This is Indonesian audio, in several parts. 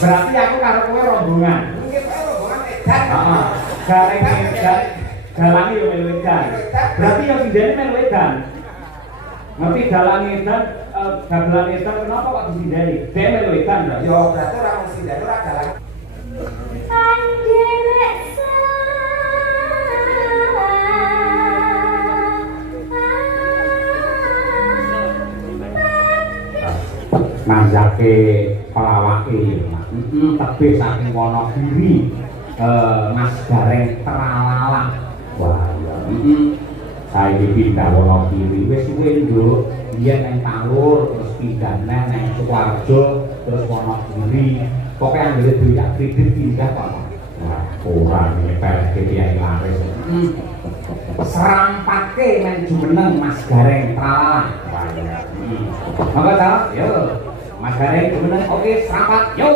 Berarti aku karo kowe rombongan. Nggih, kowe rombongan edan. Heeh. Gareng edan. Dalange yo melu edan. Berarti yo sindene melu edan. Ngerti dalange edan, dagelan edan kenapa kok disindeni? Dhewe melu edan lho. Yo berarti ora mung sindene ora dalan. Manjake pelawake tebih saking Wonogiri Mas Gareng Tralala. Wah ya saiki pindah Wonogiri wis suwe nduk biyen nang Talur terus pindah nang Sukoharjo terus Wonogiri pokoke anggere duit kredit pindah kok. Wah ora nyepel kiai laris. Serampake men jumeneng Mas Gareng Tralala. Wah ya. Monggo ta? Yo. Mas Gareng jumeneng oke serampat. Yo.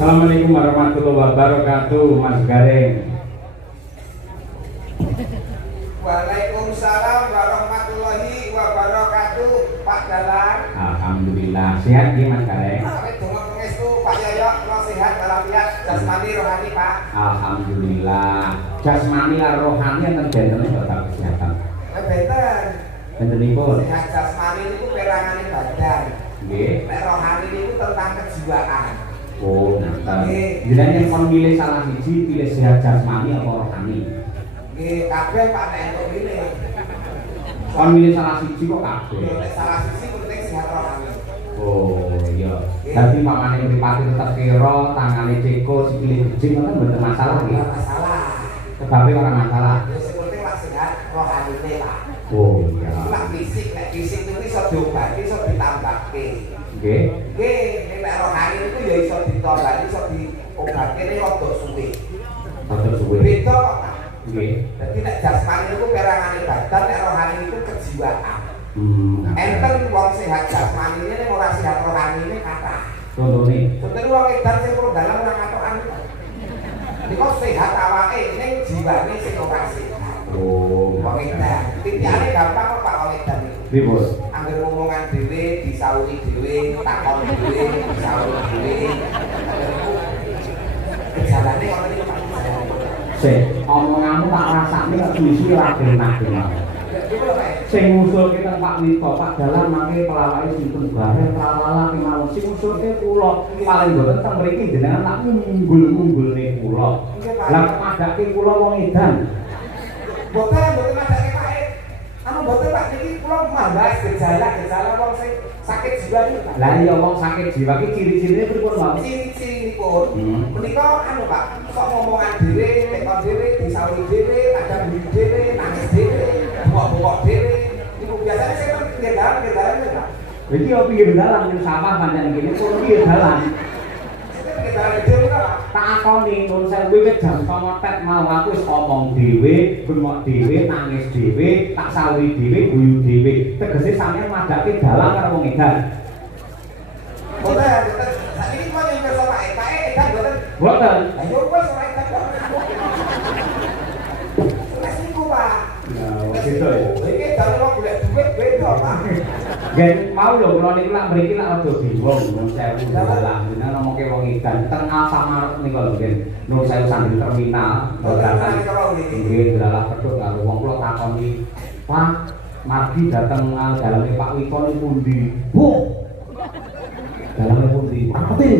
Assalamualaikum warahmatullahi wabarakatuh, Mas Gareng. Waalaikumsalam warahmatullahi wabarakatuh, Pak Dalang. Alhamdulillah sehat nggih Mas Gareng. Kami donga pangestu Pak Yoyo kula sehat walafiat jasmani rohani, Pak. Alhamdulillah. Jasmani lan rohani enten benten total kesehatan. Benten. Bentenipun. Sehat jasmani niku perangane badan. Nggih. Nek rohani niku tentang kejiwaan. Oh, nanti. Jenengan kon milih salah siji, pilih sehat jasmani apa rohani? Nggih, kabeh Pak nek entuk milih. Kon milih salah siji kok kabeh. Nek salah siji penting sehat rohani. Oh, iya. Dadi pamane mripate tetep kira, tangane ceko, sikile gejing ngoten mboten masalah nggih. Ora masalah. Sebabe ora masalah. Wis penting lak sehat rohanine, Pak. Oh, iya. Lak fisik, nek fisik niku iso diobati, iso ditambahke. Nggih. Nggih, nek rohani niku ya iso ditambahke, iso diobatke nek rada suwe. Rada suwe. Beda kok, Pak. Nggih. Dadi nek jasmani niku perangane badan, nek rohani niku kejiwaan. Enten wong sehat jasmanine nek ora sehat rohanine kathah. Contone. Contohnya wong edan sing karo dalan ora katokan. Niku sehat awake ning jiwane sing ora sehat. Oh, Wong edan. Titiane gampang kok Pak wong edan niku. Nggih, Bos. Angger ngomongan dhewe, disauri dhewe, takon dhewe, disauri dhewe. Gejalane ngoten iki Pak. Sik, omonganmu tak rasane kok suwi-suwi ora benar. Sing ngusulke teng Pak Wito, Pak Dalan mangke pelawake sinten Gareng Tralala kemawon. Sing ngusulke kula paling boten teng mriki jenengan tak ngunggul-ngunggulne kula. Lah madake kula wong edan. Boten madake Pak. Anu boten Pak niki kula membahas gejala wong sing sakit jiwa niku Pak. Lah iya wong sakit jiwa iki ciri-cirine pripun, Pak? Ciri-cirinipun menika anu Pak, kok ngomongan dhewe, tekon dhewe, disauri dhewe, kadang beli dhewe, nangis dhewe, bokok dhewe. Niku biasane sing pinggir dalan Pak. Iki yo pinggir dalan ning sawah pancen kene kula pinggir dalan. Sing pinggir dalan dhewe Pak. Tak akoni nun sewu wit jam 09.00 tet mau aku wis omong dhewe, bengok dhewe, nangis dhewe, tak sauri dhewe, guyu dhewe. Tegese sampeyan madake dalan karo wong edan. Boten. Saiki kula nyampe sama Pak edan boten Boten. Ayo wis ora edan kok. Wis niku Pak. Ya, gitu ya. Iki dalem kok golek duit beda Pak. Gen mau lho kula niku lak mriki lak rada bingung nun sewu dalang. Dina ngomoke wong edan teng Alfamart niku lho gen. Nun sewu sambil terminal. Nggih, dalah pedhot karo wong kula takoni, "Pak, margi dateng daleme Pak Wiko niku pundi?" "Bu, daleme pundi?" "Rati."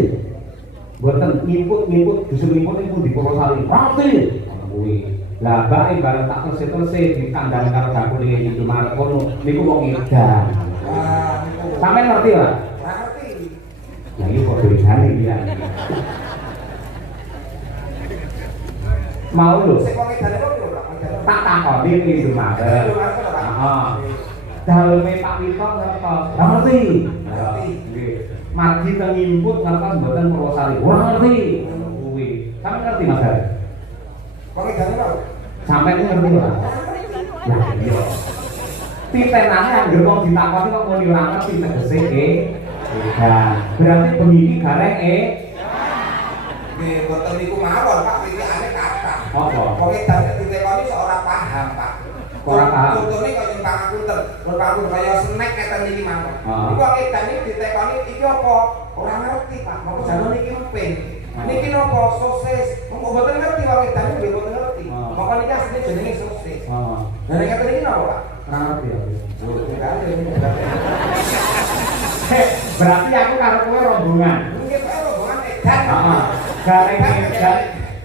"Mboten nyimput dusun nyimput niku pundi Purwosari?" "Rati." Ngono kuwi. Lah bae bareng tak terus-terus dikandani karo bakule iki marep kono niku wong edan. Wah, niku. Sampai ngerti lah? Ora ngerti. Ya ini kok tulisannya dia. Mau lho, Sing wong edan kok lho, tak takoni iki Mas. Heeh. Daleme Pak Wito ngertos. Ora ngerti. Nggih. Margi teng input ngertos mboten Purwosari. Ora ngerti. Ngono kuwi. Sampe ngerti Mas? Wong edan kok. Sampai ngerti ora? Lah iya. Titenane anggere wong ditakoni kok muni ora ngerti tegese edan. Berarti bengi iki gareng Nggih, boten niku mawon Pak, pitikane kathah. apa? Wong edan nek ditekoni sok ora paham, Pak. Ora paham. Contone kaya nyembang akunten, nyembang kaya snack keten iki mawon. Heeh. Iku wong edan iki ditekoni iki apa? Ora ngerti, Pak. Monggo jalur niki emping. Niki napa sosis? Monggo boten ngerti wong edan iki nggih boten ngerti. Monggo niki asline jenenge sosis. Heeh. Lah nek keten iki napa, Pak? Ora ngerti ya. Berarti aku karo kowe rombongan. Nggih, Pak, rombongan edan. Heeh. Gareng edan,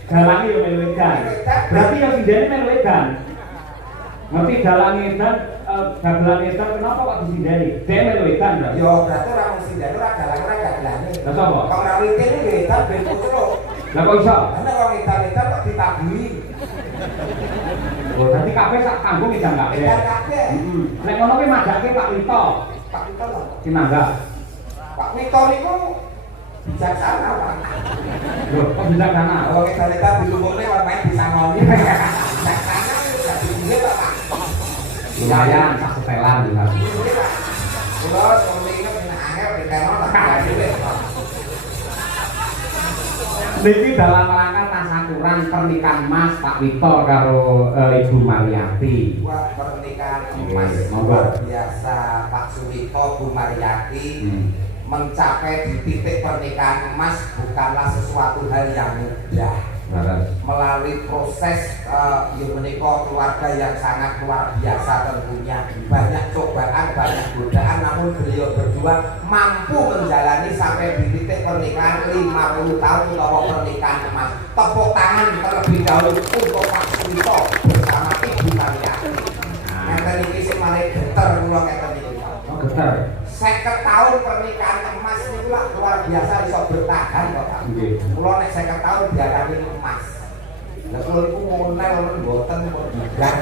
galange yo melu edan. Berarti yo sindene melu edan. Ngerti dalang edan, dagelan edan kenapa kok disindeni? Dhewe melu edan berarti. Yo berarti ora mung sindane ora dalang ora dagelane. Lah sapa? Kok ora witene nggih edan ben pucuk. Lah kok iso? Ana wong edan-edan kok ditaburi. Oh, dadi kabeh sak kampung edan kabeh. Edan kabeh. Heeh. Nek ngono kuwi madake Pak Wito. Pak Wito lho. Kinangga. Pak Wito niku bijaksana, Pak. Lho, kok bijaksana? Oh, edan-edan dilumurne ora main disangoni. Bijaksana dadi piye, Pak? Lumayan sak setelan iki. Piye, Pak? Kula somene nek angel dikeno tak dhewe. Niki dalam rangka tasakuran pernikahan Mas Pak Wito karo Ibu Mariati. Wah, pernikahan emas Monggo. luar biasa Pak Suwito, Bu Mariati. Mencapai di titik pernikahan emas bukanlah sesuatu hal yang mudah. Melalui proses yang menikah keluarga yang sangat luar biasa tentunya, banyak cobaan, banyak godaan, namun beliau berdua mampu menjalani sampai di titik pernikahan 50 tahun atau pernikahan emas. Tepuk tangan terlebih dahulu untuk Pak Suwito bersama Ibu Mariati. Ngeten iki sing malah geter kula ngeten iki. Oh, getar. 50 tahun pernikahan emas niku lah luar biasa iso bertahan kok Pak. Nggih. Kula nek 50 tahun diarani emas. Lah kula niku ngonel mboten kok digar.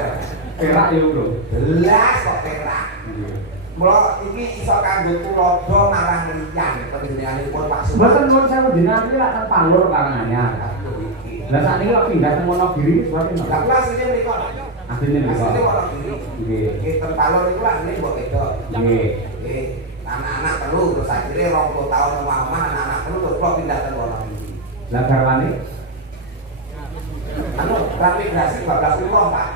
Perak ya, Bro. Belas kok perak. Nggih. Mula iki iso kanggo tulodo marang liyan panjenenganipun Pak Suwito. Mboten nuwun sewu jenengan iki lak teng Panglur karanganyar. Lah sakniki lak pindah teng Wonogiri suwate Lah napa? kula asline mriko. Asline mriko. Asline Wonogiri. Nggih. Nggih ten Palur niku lah asline mbok wedok. Nggih. Nggih. Anak-anak telu terus akhirnya 20 tahun omah-omah anak-anak telu terus kula pindah ten Wonogiri. Lah garwane Anu, transmigrasi 12 umroh, Pak.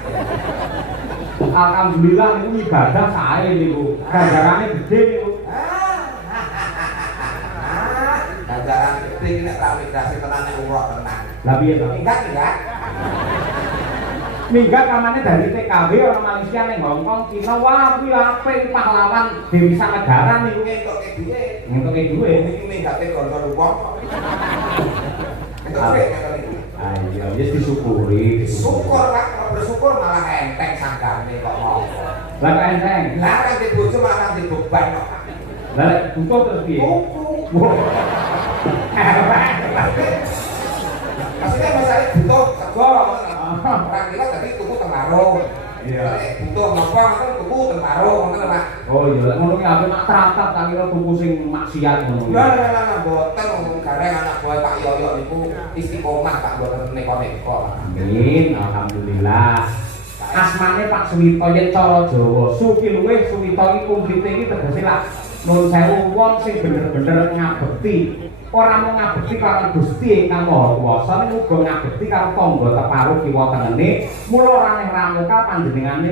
alhamdulillah niku ibadah sae niku. Ganjarane gede niku. Ganjaran gede iki nek transmigrasi tenan nek umroh tenan. Lah piye to? Minggat enggak? Minggat namanya dari TKW orang Malaysia ning Hongkong, Cina, wah kuwi apik pahlawan Dewi Negara niku. Ngentoke dhuwit. Ngentoke dhuwit. Iki minggate gontor wong kok. Entuk dhuwit ngeten iki. Ayo, wis disyukuri. Syukur, Pak. Kalau bersyukur malah enteng sanggane kok ngopo. Lah kok enteng. Lah kan di bojo malah kan dibeban kok. Lah butuh terus piye? Tuku. Maksudnya masalah butuh sego orang kira tadi tuku teng warung. Iya. Butuh napa kan tuku teng warung ngoten Pak. Oh iya, lek ngono ki aku nak tratap tak kira tuku sing maksiat ngono. Lah boten gareng anak buah Pak Yoyo niku istiqomah Pak boten neko-neko Pak. Amin, alhamdulillah. Asmane Pak Suwito yen cara Jawa, Suki luwih Suwito iki kumplite iki tegese lah nun sewu wong sing bener-bener ngabekti ora mung ngabekti karo Gusti ingkang Maha Kuwasa ning uga ngabekti karo tangga teparuh kiwa tengene mula ora ning Ramuka panjenengane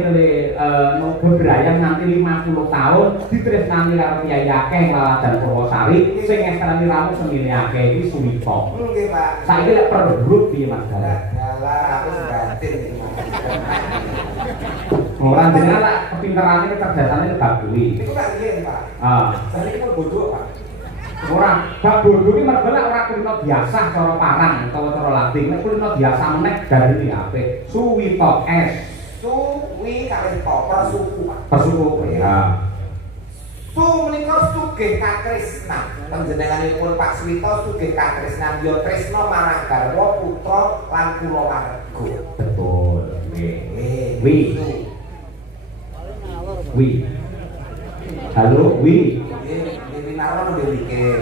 bebrayan nganti 50 tahun ditresnani karo Kyai akeh laladan Purwosari sing estrani Ramu semile akeh iki Suwita. Nggih, Pak. Saiki lek perburuk piye Mas Dalah? Dalah aku batin iki, Mas. Ora jenengan lek kepinterane kecerdasane bab kuwi. Niku kan nggih, Pak. Saya ini bodoh, Pak. Ora, bab bodoh iki mergo lek ora kulino diasah cara parang utawa cara lading, nek kulino diasah meneh dari apik. Suwita S. Suwi kalih to persuku, Pak. Persuku ya. Su menika sugih katresnan. Panjenenganipun Pak Suwita sugih katresnan ya tresna marang garwa putra lan kulawarga. Betul. Nggih. Wi. Wi. Halo, Wi. Dewi Narwan udah mikir.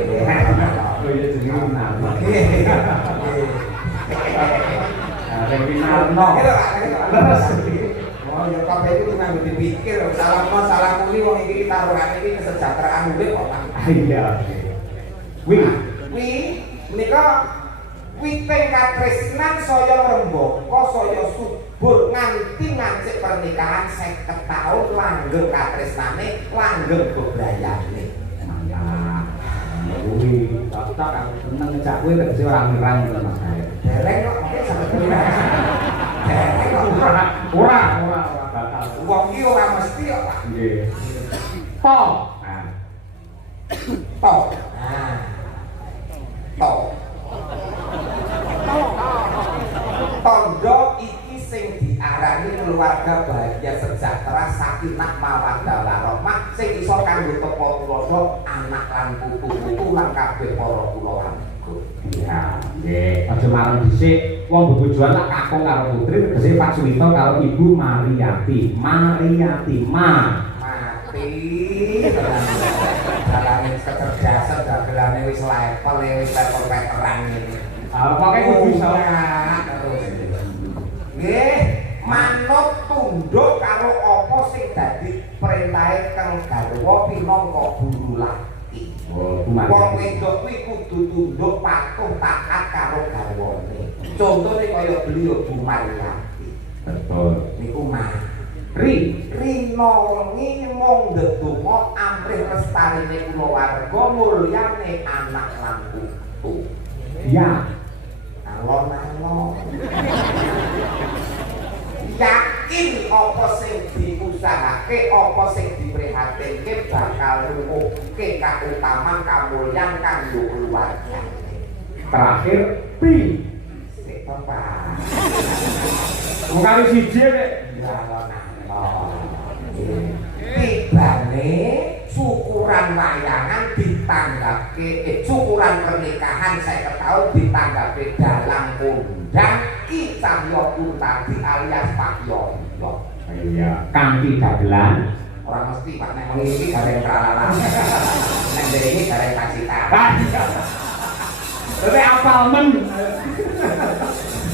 Oh iya jenenge Narwan. Dewi Narwan. Terus oh ya kabeh itu cuma dipikir salah muni wong iki taruhane iki kesejahteraan urip kok Pak. Iya. Wi menika witing katresnan saya rembaka saya subur nganti ngancik pernikahan 50 tahun langgeng katresnane langgeng bebrayane. Wi, tak kan seneng ngejak kowe tegese ora ngerang Mas. Dereng kok mungkin sampe dereng kok Ora batal. wong iki ora mesti kok Pak. Nggih. Po. To. To. Tondo iki sing diarani keluarga bahagia sejahtera sakinah mawaddah warahmah sing iso kanggo tepa tulodo anak lan putu-putu lan kabeh para kulawarga. Iya, nggih. Aja marang dhisik wong bobojoan lak kakung karo putri tegese Pak Suwita karo Ibu Mariyati. Mariyati Mati. Dalane kecerdasan dagelane wis level veteran ini. Pokoke kudu iso terus. Nggih, manut tunduk karo apa sing dadi perintahe kang garwa pinangka guru laki. Wong wedok kuwi kudu tunduk patuh taat karo garwane. Contone kaya beliau Bu Mariyati. betul. Niku mah Rina wengi mung ndedonga amrih lestarine kulawarga mulyane anak lan putu. Iya. Alon-alon. Yakin apa sing diusahake, apa sing diprihatinke bakal nuwuhke kautaman kamulyan kanggo keluarga. Terakhir pi. Sik Bapak. Wong kali siji nek tibane syukuran layangan ditanggapke syukuran pernikahan 50 tahun ditanggapke dalang kondang Ki Cahya Kuntadi alias Pak Yoyo. Iya, kanthi dagelan Ora mesti Pak nek muni iki gareng tralala. Nek iki gareng kasita. Tapi apal men.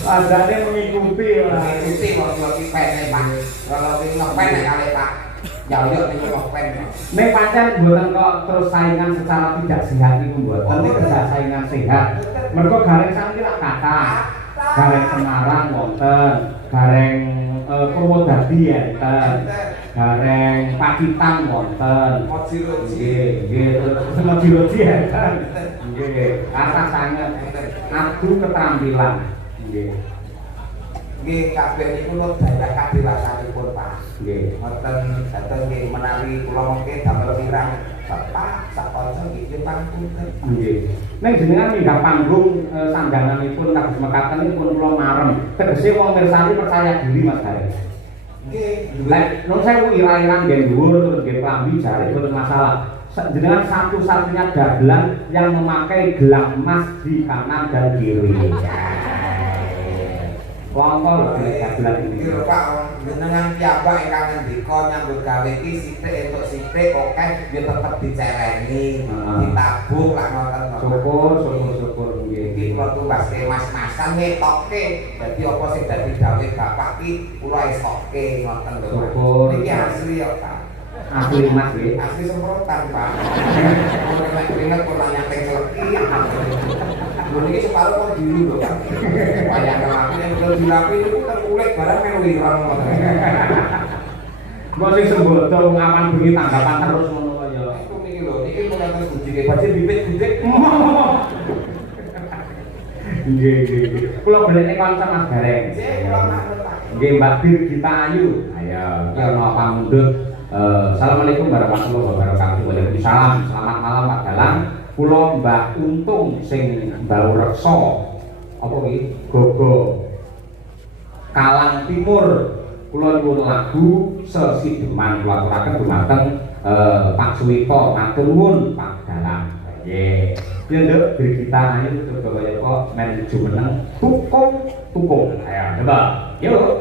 Adane mengikuti lah. Mengikuti kok iki pene Pak. Kalau iki ngepen nek kali Pak Yoyo niki ngepen. Nek pancen mboten kok terus saingan secara tidak sehat niku mboten. Nek kerja saingan sehat. Mergo gareng saniki lak kathah. Gareng Semarang wonten, gareng Purwodadi enten, gareng Pacitan wonten. Nggih, nggih, Mojiroji enten. Nggih, kathah sanget. Adu keterampilan. Nggih. Nggih, kabeh niku lho daerah kadewasanipun Pak. Nggih. Ngoten dateng nggih menawi kula mengke damel pirang Bapak sakonco nggih pangapunten. Nggih. Nek jenengan minggah panggung sandhanganipun kados mekaten pun kula marem. Tegese wong mirsani percaya diri Mas Gareng. Nggih. Lek nun sewu ira-iran nggih dhuwur terus nggih klambi jare mboten masalah. Jenengan satu-satunya dagelan yang memakai gelang emas di kanan dan kiri. Wongko lho dagelan ini. Nggih Pak, jenengan piyambak ingkang ngendika nyambut gawe iki sithik entuk sithik oke ya tetep dicereni, ditabung lak ngoten. Syukur nggih. Iki kula tuwaske mas-masan ngetokke. Dadi apa sing dadi gawe Bapak iki kula estokke ngoten lho. Syukur. Niki asli ya Pak. Asli Mas nggih. Asli semprotan, Pak. Nek keringet kok nanya teng seleki. Lho niki separuh kok diri lho, Pak. Kayak ngelapi yang udah dirapi itu kan kulit barang melu ireng ngoten. Kok sing sembodo ngapan bengi tanggapan terus ngono kok ya. Iku niki lho, niki mulai terus bujike bajir bibit gudik. Nggih, nggih. Kula beli kanca Mas Gareng. Nggih, kula manut, Pak. Nggih, Mbak Dirgita Ayu. Ayo, iki ana pamundhut. Assalamualaikum warahmatullahi wabarakatuh. Waalaikumsalam. Selamat malam Pak Dalang. Kula Mbah Untung sing Mbau Reksa. Apa iki? Gogo. Kalang Timur. Kula nyuwun lagu sesideman kula aturaken dumateng Pak Suwito. Matur nuwun Pak Dalang. Nggih. Ya Nduk, Dirgita Ayu coba kaya kok men jumeneng tukung. Ayo coba. Yuk.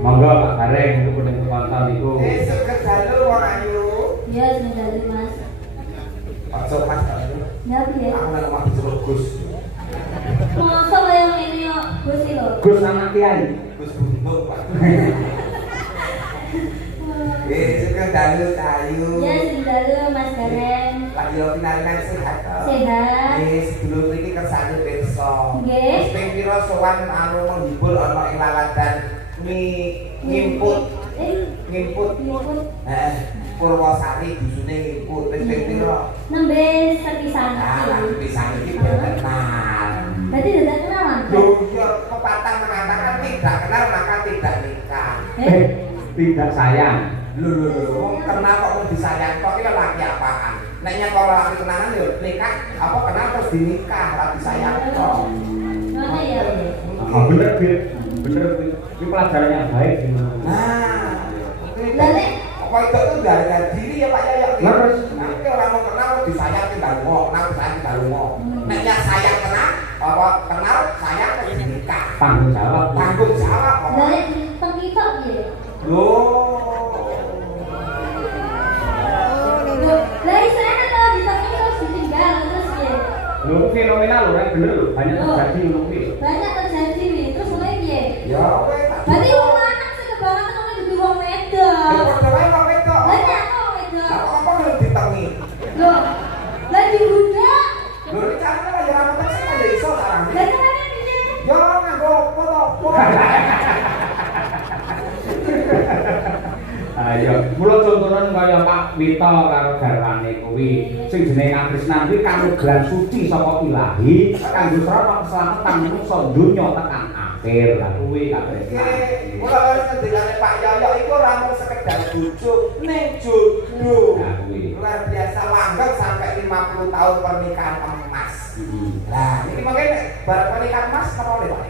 Monggo Pak Gareng untuk penonton niku. Sugeng dalu wong ayu. Ya, sebentar Mas. Ojo Mas dalu. Ya, piye? Aku nang omah dijero Gus. Masa kaya ngene yo, Gus iki lho. Gus anak Kiai. Gus Bunduk, Pak. Sugeng dalu ayu. Ya, sebentar Mas Gareng. Lah yo pinaringan sehat to. Sehat. Sedulur niki kersane pirsa. Nggih. Wis ping pira sowan menghibur ana ing laladan ngimput. Ngimput. Purwosari dusune ngimput wis ping pira? Nembe sepisan. Lah pisan iki kenal. Berarti tidak kenalan. Lho iya pepatah mengatakan tidak kenal maka tidak nikah. Tidak sayang. Lho wong kenal kok mung disayang kok iki laki apaan? Nek nyapa laki kenalan yo nikah apa kenal terus dinikah ora disayang kok. Ngono ya. Oh, bener bener ini pelajaran yang baik gimana? Nah, Lalu apa itu tuh dari diri ya Pak Yoyo. Terus Nanti orang mau kenal disayang tinggal ngomong, kenal disayang tinggal ngomong. Nek yang sayang kenal, apa kenal sayang terus nikah. tanggung jawab. Tanggung jawab. dari pengkitok piye? Loh. Lah isane to ditokno terus ditinggal terus piye? Lho fenomena lho rek bener lho banyak Oh. terjadi ngono kuwi. Banyak terjadi wi, terus mulai piye? Ya wes. Berarti wong lanang sing kebangetan ngene dudu wong wedok. Padha wae kok wedok. Banyak kok wedok. Lah kok apa belum ditengi? Loh, lah dibudak. Lho iki carane ya ora mesti sing ya iso sekarang. Lah carane piye? Yo nganggo foto. Ayo, mula contohan kaya Pak Wito karo garwane kuwi sing jenenge Katresnan kuwi kanugrahan suci saka Ilahi kanggo srana keselamatan manungsa donya tekan akhir. Lah kuwi Katresnan. Mula harus ngendikane Pak Yoyo iku ora mung sekedar bojo ning jodoh. Nah kuwi. Luar biasa langgeng sampai 50 tahun pernikahan emas. Lah, ini makanya barang pernikahan emas apa oleh Pak?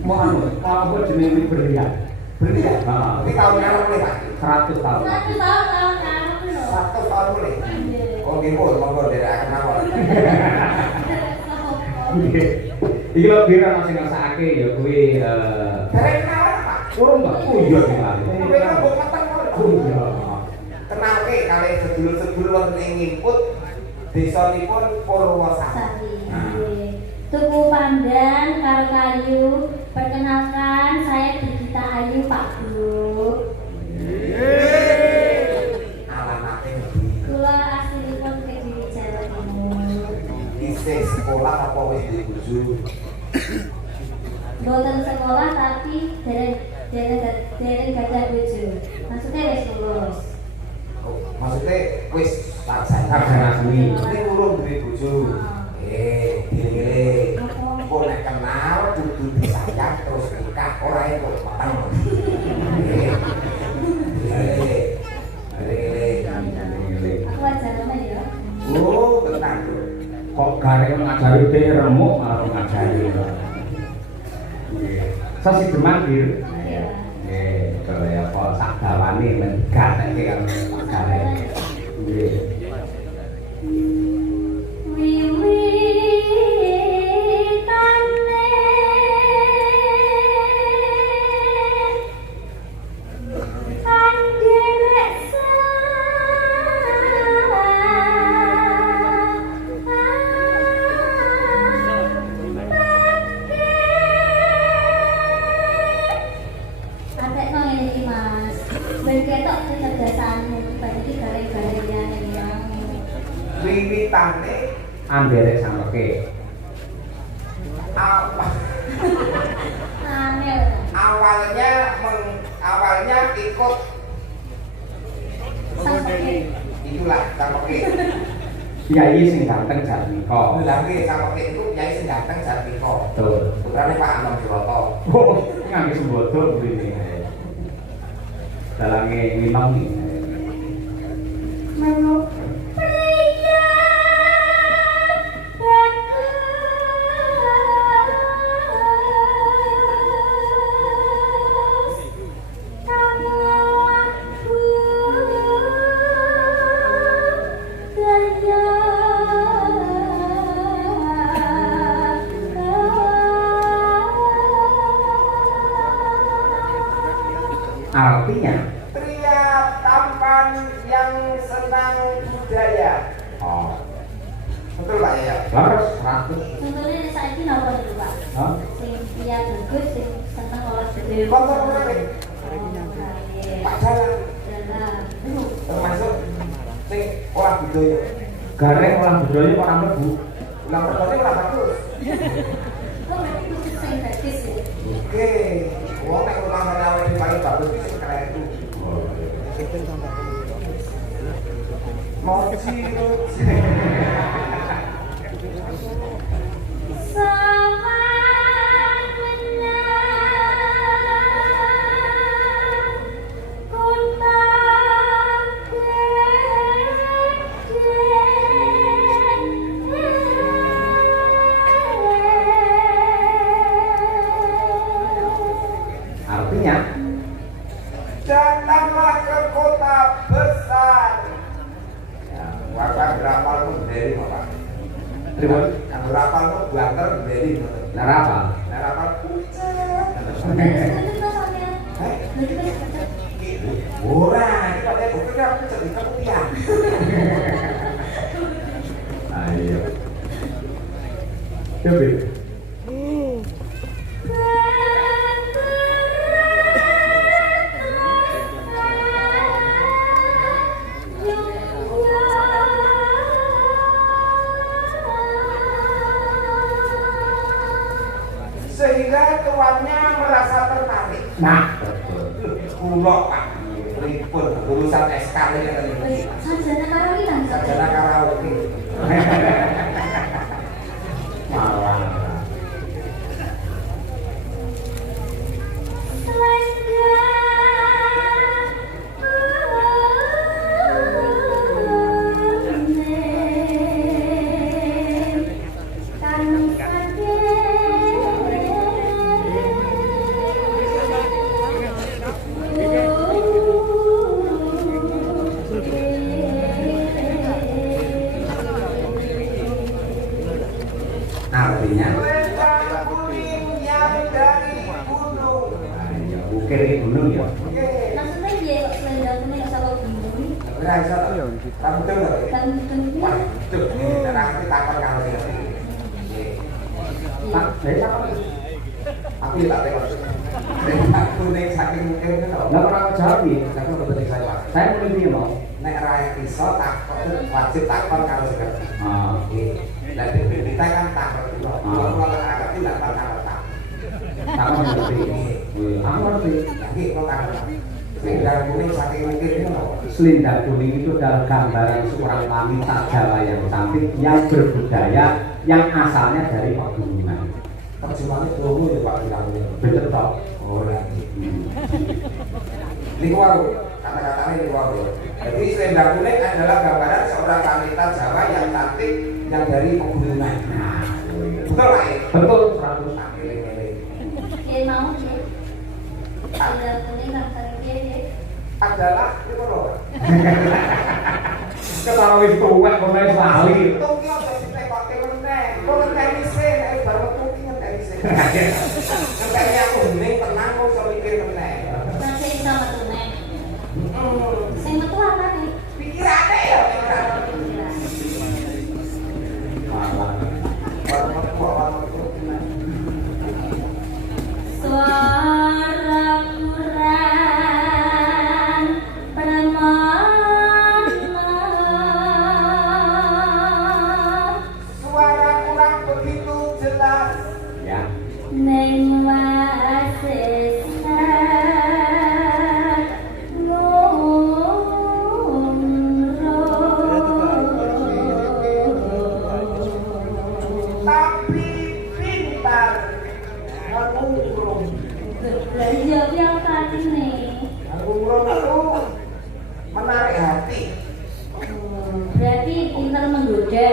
Mau apa jenenge berlian? Berlian? Heeh. Ini tahun yang oleh Pak? 100 tahun. 100 tahun kamu lho. 100 tahun boleh? Nggih. Oh gitu, monggo dari akan awal. Iki lho pira sing ngrasakake ya kuwi Dari kenalan Pak? urung Mbak. Oh iya kenalan. Kowe rambut mateng kok. Oh iya. Kenalke kali sedulur-sedulur wonten ing ngimput desanipun Purwosari. Sari. Tuku pandan karo kayu. Perkenalkan saya Dirgita Ayu Pak Guru. Alamate ngendi? Kula aslinipun Kediri Jawa Timur. Isih sekolah apa wis duwe bojo? Boten sekolah tapi dereng gadah bojo. Maksudnya wis lulus. Oh, maksudnya wis sarjana. Sarjana seni. Ini urung duwe bojo. Dile-dile. kok garek ngajari dhek remuk malah ngajari. Nggih. Sasi Demang nggih. Iya. Nggih, kaya apa sak dawane mengatekke karo garek. Nggih. Wiwitane Anderek sampeke. Angel. awalnya ikut Sampai itulah sampeke. Kiai sing ganteng jar nika. Lha nggih sampeke itu Kyai sing ganteng Jatmiko. Betul. Putrane Pak Anom Broto. Oh, ngangge sembodo mrene. Dalange minong iki. Menu pria bagus kamu daya Artinya Pria tampan yang senang budaya. oh, Betul Pak ya? leres 100. contohnya saiki napa itu Pak? Hah? Sing pria bagus sing seneng olahraga. Kontor menarik. Pak Jalan termasuk sing olah budaya. Garek orang budaya kok ora mlebu. Ulang pertama ora bagus. Oh, berarti khusus sing gadis ya? Oke, wong nek ulang tahun awake paling bagus itu sing keren itu. Mochi. Artinya Datanglah ke kota besar. Ya, Bapak berapal pun dari Bapak. Pripun? Yang berapal pun banter dari. Lah apa? Nah, berapal ora, iki kok bukti kan cerita putihan. Ayo. Coba. Sehingga tuannya merasa tertarik. Nah, betul. Kulo Pak, pripun urusan SK ini kan ini. Sarjana Karolina. Sarjana karaoke. Marah. Artinya Selendang kuning yang dari gunung. ayo bukir iki gunung ya. Oke. Maksudnya dia kok selendang kuning nggak salah gunung. Ora iso. Kamu dengar? Dan gunungnya Wah, tuh, ini nanti takon kalau dia. Tak, saya tak. Aku ya tak tengok. Selendang kuning saking mungkin itu loh. Lah ora jawab iki. Aku betul saya Pak. Saya mulai piye mau? Nek ra iso takon wajib takon kalau seger. Ah, Oke. Lah kita kan takon itu. Kalau agak tidak takon. tak ngerti. Aku ngerti. Lagi kalau takon. Selendang kuning saking mungkin itu loh. Selendang kuning itu adalah gambaran seorang wanita Jawa yang cantik, yang berbudaya, yang asalnya dari pegunungan. Terjemahannya dulu ya Pak bilangnya. Bener toh? Oh ya. Ini wow, kata-katanya ini wow. Jadi selendang kuning adalah gambaran seorang orang wanita Jawa yang cantik yang dari pegunungan. Nah, betul lah ya? Betul 100. Eling-eling. Dia mau sih. Ada kuning kan dia. Adalah itu loh. Ketara wis tuwek kok wis lali. Tunggu aja ditekokke meneh. Kok ngenteni sih nek baru tunggu ngenteni sih. Ngenteni aku hening tenang kok iso mikir meneh. Masih sama tuh nek. Sing metu apa nih? Pikirane ya pikirane. Suara murang permana. Suara kurang begitu jelas. Ya. Neng wasesa Tapi pintar ngurung. belajar yang tadi nih. Ngurung itu menarik hati. Berarti pintar menggoda.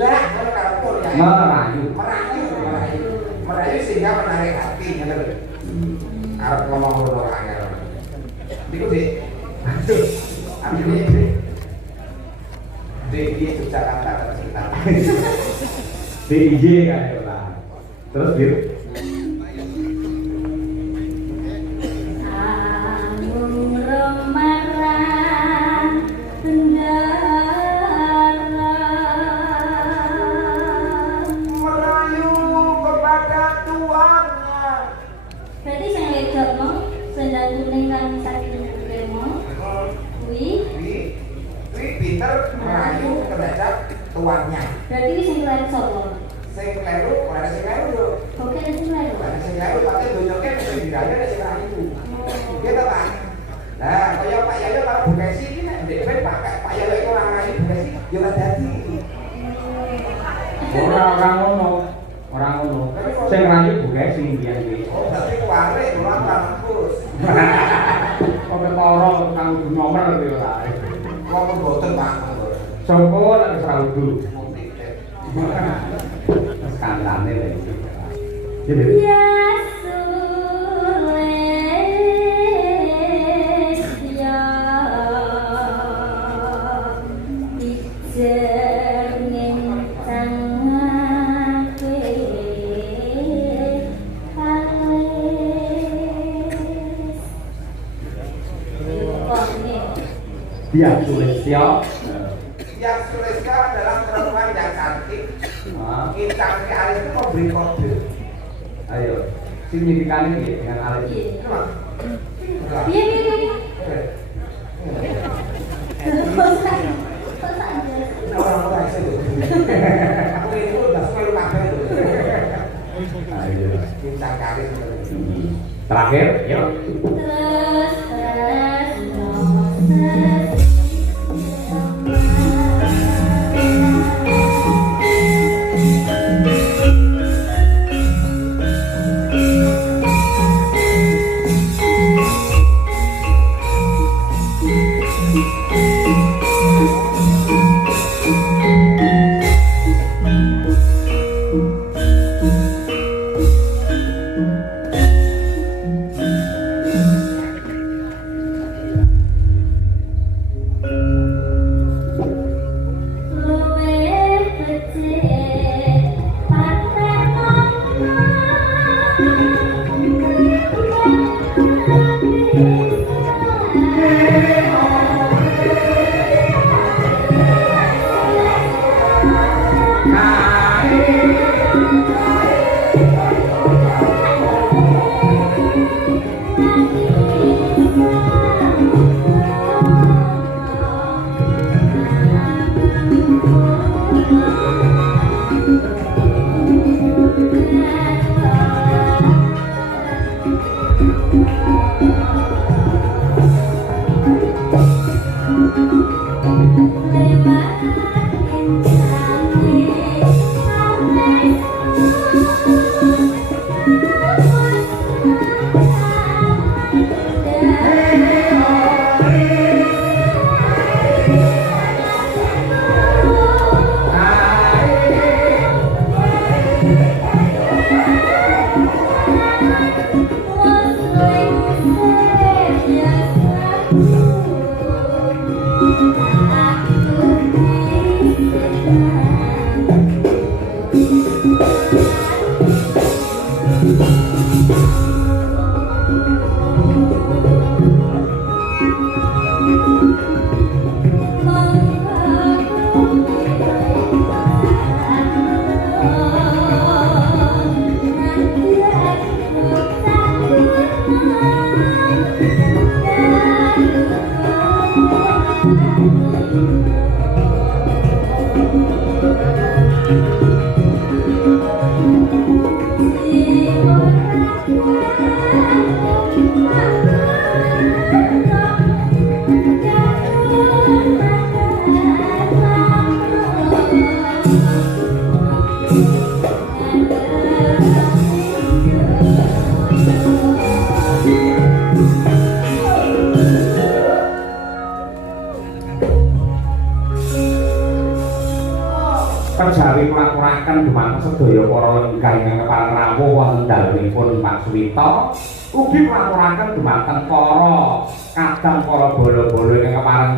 Lah, kalau karakter ya. Merayu. Merayu sehingga menarik hati, gitu. Arab ngomong ngono angel. Iku sih. Ambil ini. Di Jakarta tercinta. DIJ kan ya lah. Terus gitu. Anggung romarang bendara. Merayu kepada tuannya. Berarti yang wedok mau sendal kuning kan saking demo. Kuwi Wih, pinter merayu terhadap tuannya. berarti wis sing lain sapa? Sing kleru, ora sing kleru lho. Oke ada sing lain. Ora sing kleru, pakai donyoke sing dirayu nek sing rayu. Gitu kan. Nah, kaya Pak Yayo kalau Bukesi iki nek ndek Pak Yayo iku ora rayu Bukesi, ya ora dadi. Orang ngono. Orang ngono. Sing rayu Bukesi mbiyen iki. Oh, berarti kuare ora bagus. Kok ketara kang nomor iki ora. Kok mboten Pak. Sopo nek seraudu. Skandalnya lah itu. Jadi. Ya sules ya dicermin tangake Dia Sulistyo. Yang Suleska adalah perempuan yang cantik. Kita ke alis itu memberi kode. Ayo, signifikannya gitu dengan alis itu. Itu Mas. Iya. Orang-orang itu. Aku itu udah selalu kabeh itu. Ayo. Kita kali itu. Terakhir, yuk. Terus Kejawi kurak-kurakan dumateng sedaya para lenggah ingkang kepareng rawuh wonten dalemipun Pak Suwito, ugi kurak-kuraken dumateng para kadang para bala-bala ingkang kepareng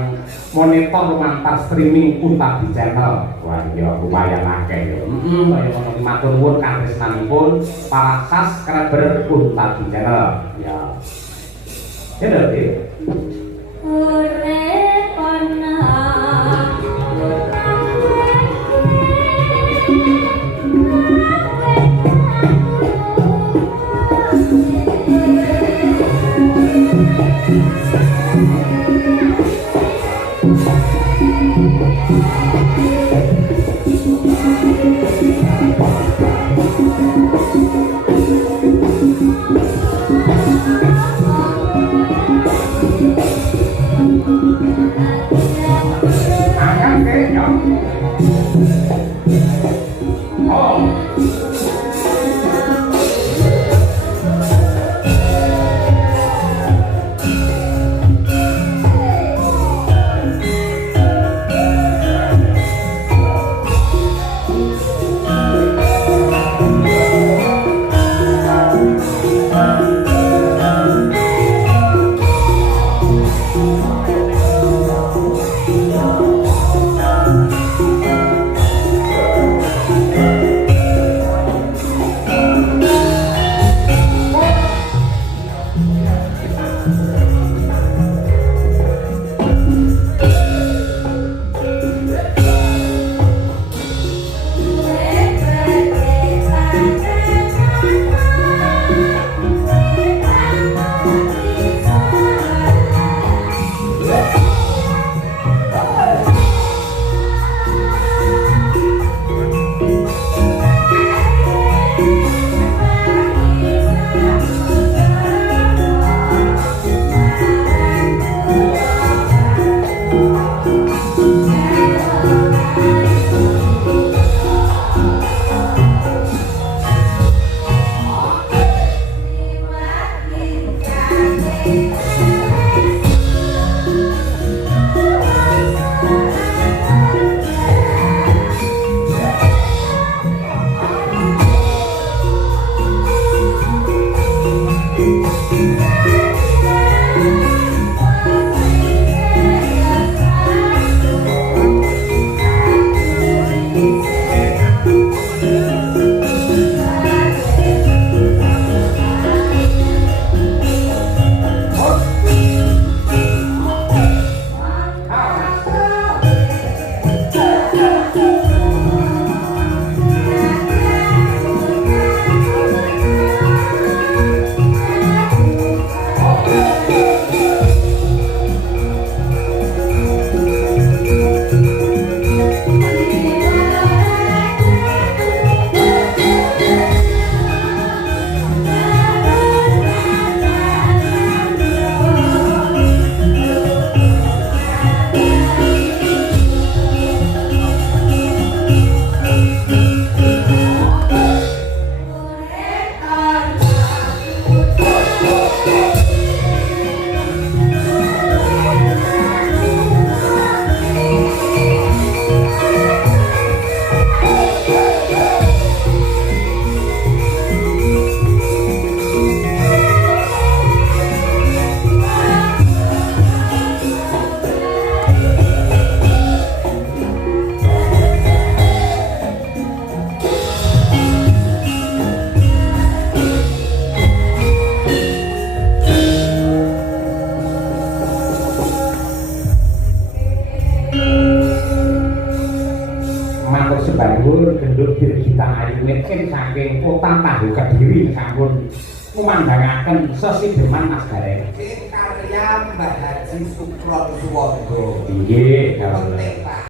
monitor lumantar streaming Kuntabi Channel. Wah iya lumayan akeh ya. Kaya ngono ki matur nuwun katresnanipun para subscriber Kuntabi Channel. Ya. Ya dadi. Urip ana Banjur gendut dirgitan ayunin saking kota Tahu Kediri sampun memandhangaken sesideman Mas Gareng. saya Mbah Haji Sukron Suwondo. Inggih, Penting